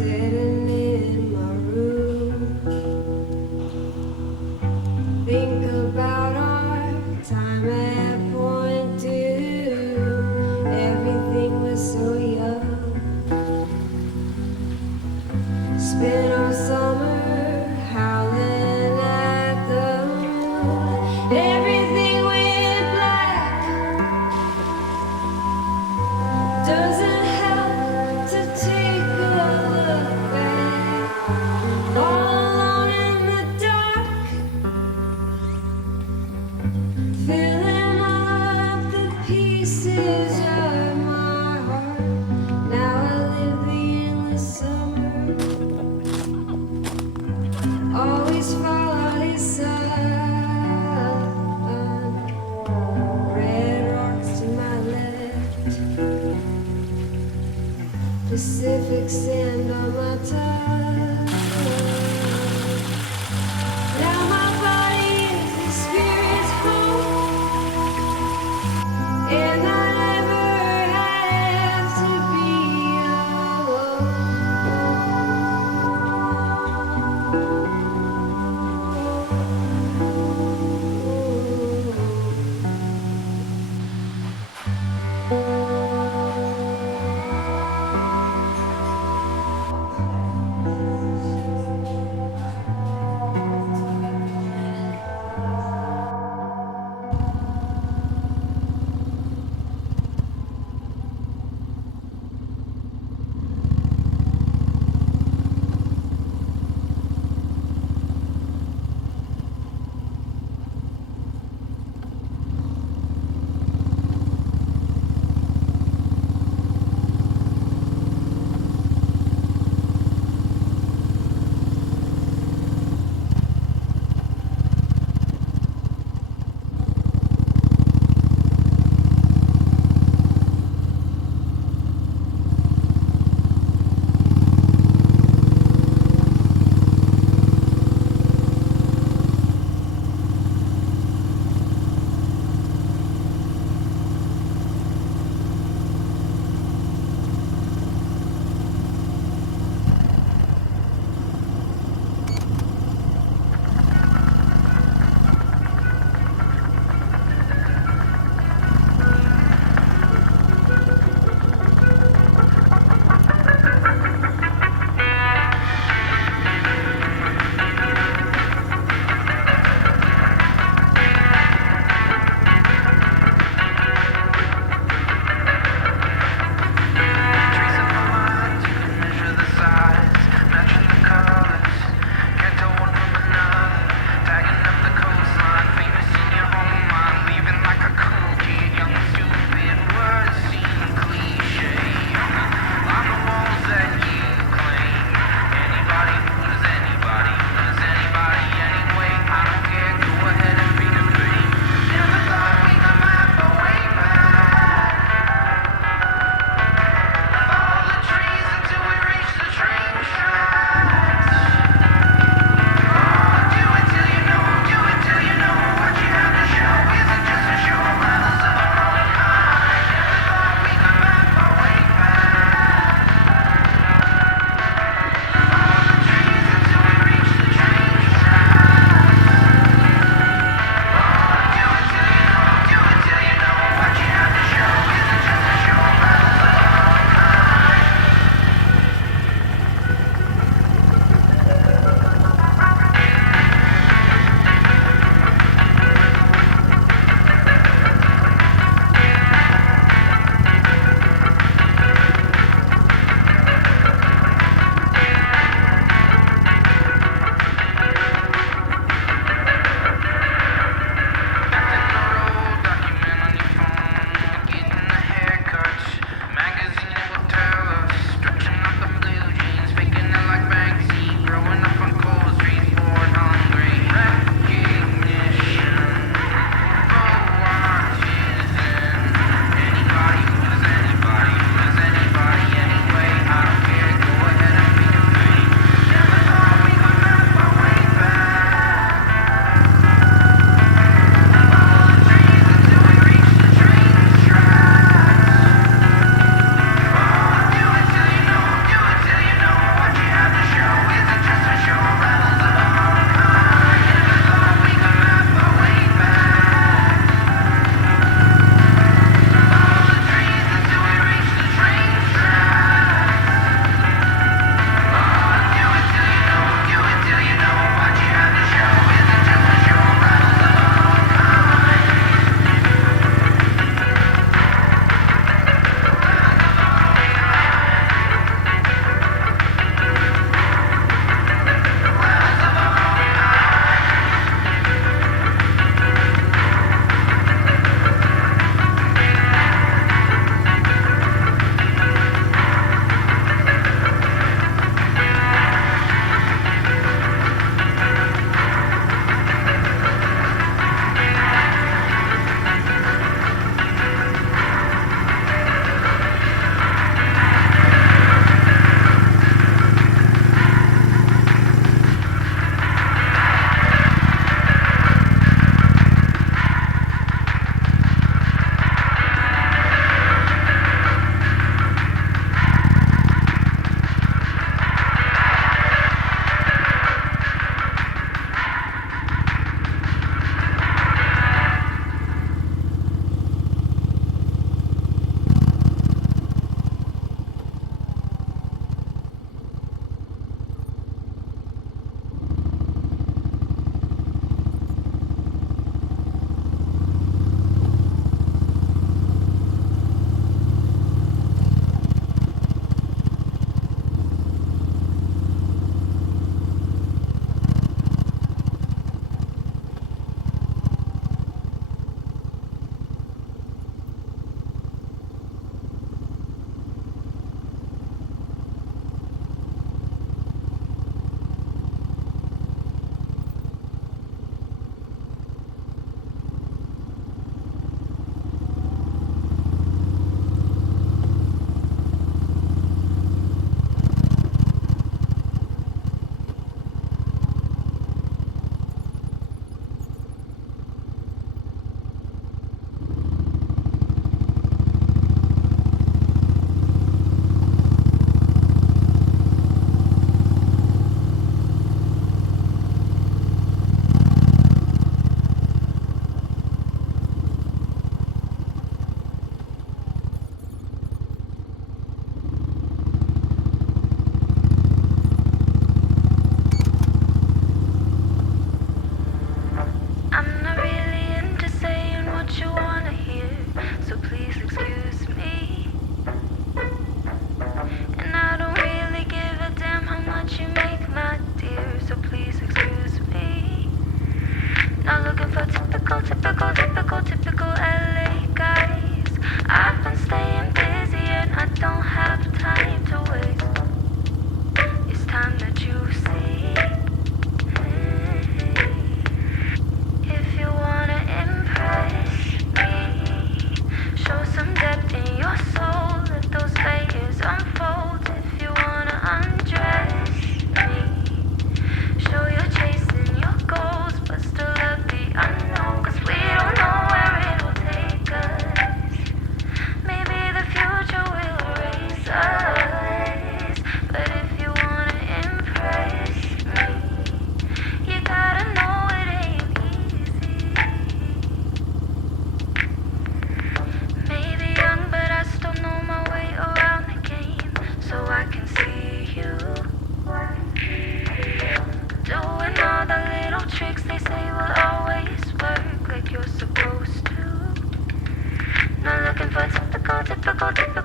sitting in my room. Think about our time at Point Due. Everything was so young. Spent our summer howling at the moon. Everything went black. Doesn't help to take a look back. All alone in the dark, filling up the pieces of my heart. Now I live the endless summer. Always follow his sun. Red rocks to my left, Pacific sand on my tongue. Now my body is the spirit's home, and I never have to be alone.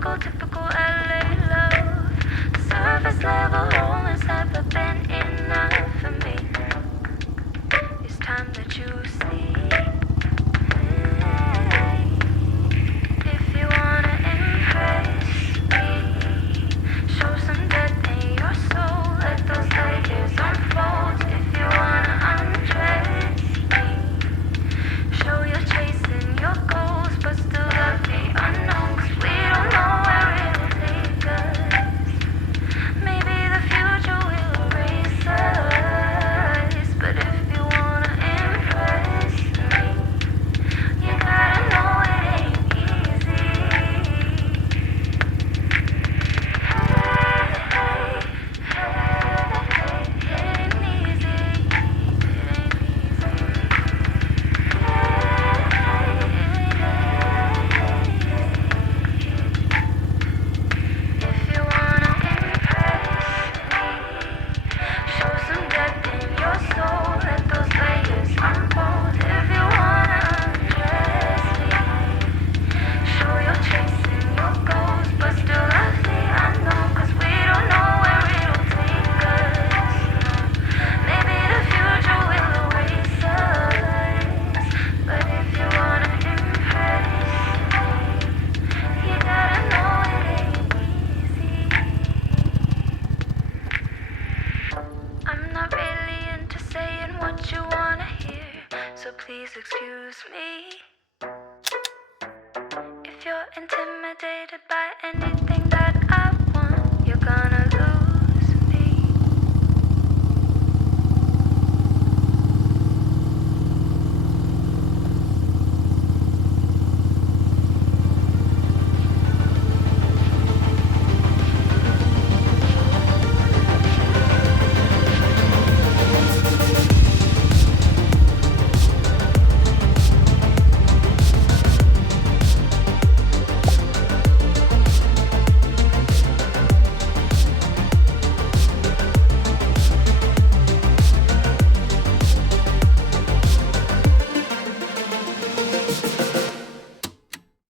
typical LA love. Surface level almost never been enough for me. It's time that you see. If you wanna impress me, show some depth in your soul. Let those layers unfold. If you wanna undress me, show you're chasing your goals, but still love the unknown. 'Cause we don't know where it'll take us. Maybe the future will erase us. But if you wanna impress me, you gotta know it ain't easy. It ain't easy. It ain't easy. If you wanna impress me, show some depth in your soul. Let those layers unfold. If you wanna undress me, show you're chasing your goals, but still love the unknown. 'Cause we don't know where it'll take us. Maybe the future will erase us. But if you wanna impress me, you gotta know it ain't easy. I'm not really into saying what you wanna hear, so please excuse me if you're intimidated by anything that